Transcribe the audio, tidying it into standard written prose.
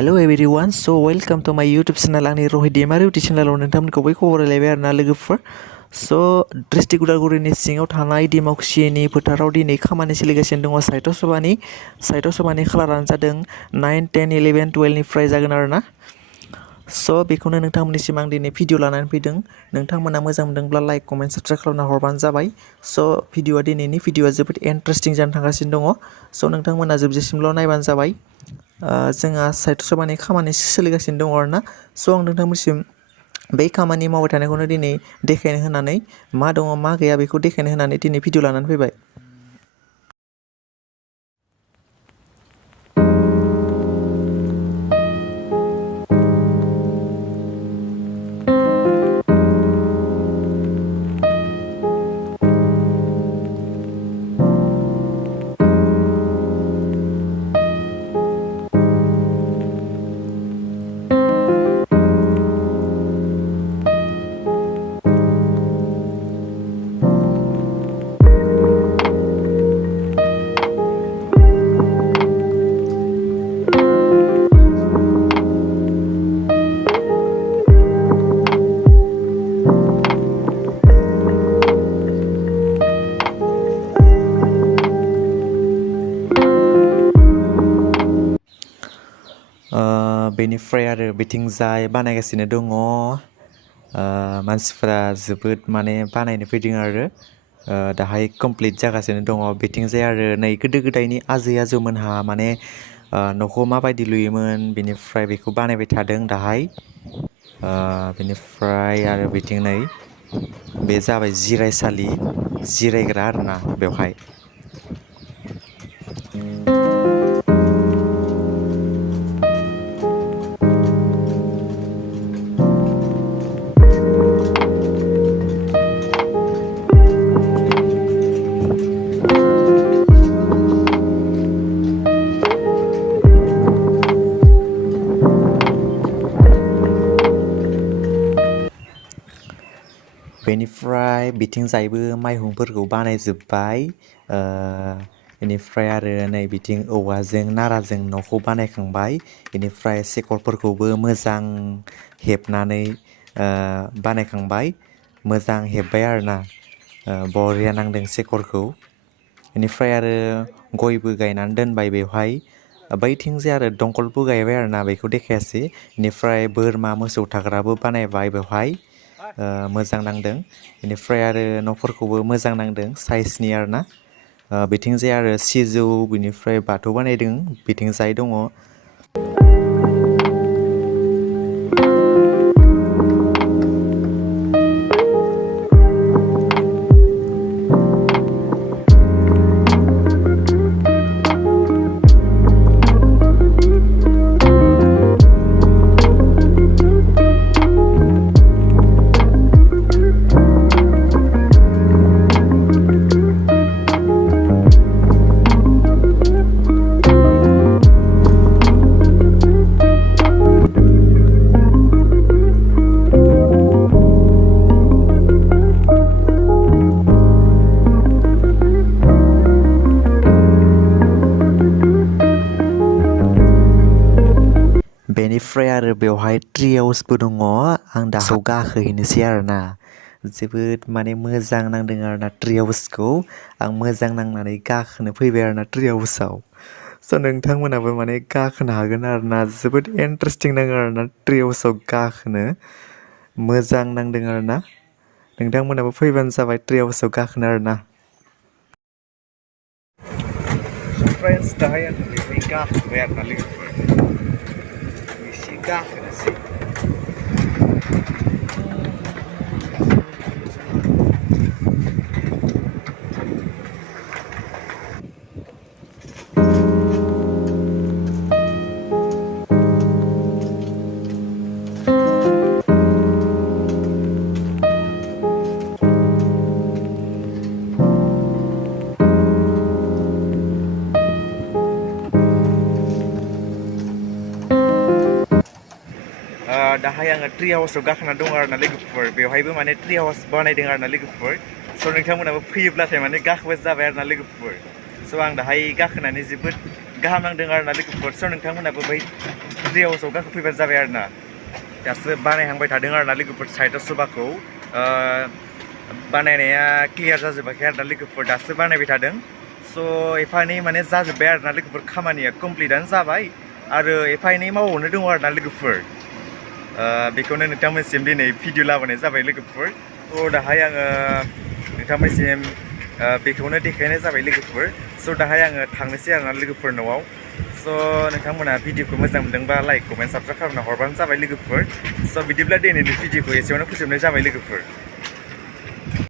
Hello everyone, so welcome to my YouTube channel आंनि Rohit Daimary YouTube channel नोंथांमोनखौ बयखौबो बरायलायबाय आरोना लोगोफोर। So डिस्ट्रिक्ट उदालगुरिनि सिङाव थानाय डिमाकुसिनि फोथाराव दिनै खामानि सोलिगासिनो दङ साहित्य सभानि खालारानो जादों 9, 10, 11, 12 निफ्राय जागोन आरोना। So बेखौनो नोंथांमोननिसिम आं दिनै भिडिअ लानानै फैदों। नोंथांमोना मोजां मोनदोंब्ला लाइक कमेन्ट साबस्क्राइब खालामना हरबानो जाबाय। So दिनैनि भिडिअआ जोबोद इन्टारेस्टिं जानो थांगासिनो दङ। So नोंथांमोना जोबजासिमल' नायबानो जाबाय। जोंहा साहित्य सभानि खामानि सोलिगासिनो दङ आरोना। स' आं नोंथांमोनसिम बै खामानि मावबाय थानायखौनो दिनै देखायनो होनानै मा दङ मा गैया बेखौ देखायनो होनानै दिनै भिडिअ लानानै फैबाय। बेनिफ्राय आरो बिथिंजाय बानायगासिनो दङ। मानसिफ्रा जोबोद माने बानायनो फैदों आरो दाहाय कमप्लिट जागासिनो दङ। बिथिंजाय आरो नै गोदो गोदायनि आजै आजौमोनहा माने न'खौ माबायदि लुयोमोन बेनिफ्राय बेखौ बानायबाय थादों दाहाय। बेनिफ्राय आरो बिथिं नै बे जाबाय जिरायसालि जिरायग्रा आरोना बेवहाय। बेनिफ्राय बिथिंजायबो माइहुंफोरखौ बानायजोब्बाय। बेनिफ्राय आरो नै बिथिं औवाजों नाराजों न'खौ बानायखांबाय। बेनिफ्राय सेकरफोरखौबो मोजां हेबनानै बानायखांबाय। मोजां हेब्बाय आरोना बरिया नांदों सेकरखौ। बेनिफ्राय आरो गयबो गायनानै दोनबाय बेवहाय। बैथिंजाय आरो दंखलबो गायबाय आरोना बेखौ देखायासै। बेनिफ्राय बोरमा मोसौ थाग्राबो बानायबाय बेवहाय। मोजां नांदों। बेनिफ्राय आरो न'फोरखौबो मोजां नांदों साइजनि आरोना। बिथिंजाय आरो सिजौ बिनिफ्राय बाथौ बानायदों बिथिंजाय दङ। बेनिफ्राय आरो बेवहाय ट्रि हाउसबो दङ। आं दाखौ गाखोहैनोसै आरोना। जोबोद माने मोजां नांदों आरोना ट्रि हाउसखौ। आं मोजां नांनानै गाखोनो फैबाय आरोना ट्रि हाउसआव। स' नोंथांमोनाबो माने गाखोनो हागोन आरोना। जोबोद इन्टारेस्टिं नाङो आरोना ट्रि हाउसआव गाखोनो। मोजां नांदों आरोना। नोंथांमोनाबो फैबानो जाबाय ट्रि हाउसआव गाखोनो आरोना। फ्रेन्ड्स दाहाय आं बेवहाय गाखोबाय आरोना लोगोफोर। एसे गाखोनोसै। दाहाय आङो ट्रि हाउसआव गाखोना दङ आरोना लोगोफोर। बेवहायबो माने ट्रि हाउस बानायदों आरोना लोगोफोर। स' नोंथांमोनाबो फैयोब्लाथाय माने गाखोबाय जाबाय आरोना लोगोफोर। स' आं दाहाय गाखोनानै जोबोद गाहाम नांदों आरोना लोगोफोर स' नोंथांमोनाबो बै ट्रि हाउसआव गाखोफैबानो जाबाय आरोना दासो बानायहांबाय थादों आरोना लोगोफोर साइडआव सभाखौ बानायनाया क्लियार जाजोबाखै आरोना लोगोफोर दासो बानायबाय थादों स' एफा एनै माने जाजोब्बाय आरोना लोगोफोर खामानिया कमप्लिटआनो जाबाय आरो एफा एनै मावबावनो दङ आरोना लोगोफोर बेखौनो नोंथांमोनसिम दिनै भिडिअ लाबोनाय जाबाय लोगोफोर थ' दाहाय आङो नोंथांमोनसिम बेखौनो देखायनाय जाबाय लोगोफोर स' दाहाय आङो थांनोसै आरोना लोगोफोर न'आव स' नोंथांमोना भिडिअखौ मोजां मोनदोंबा लाइक कमेन्ट साबस्क्राइब खालामना हरबानो जाबाय लोगोफोर स' बिदिब्ला दिनैनि भिडिअखौ एसेयावनो फोजोबनाय जाबाय लोगोफोर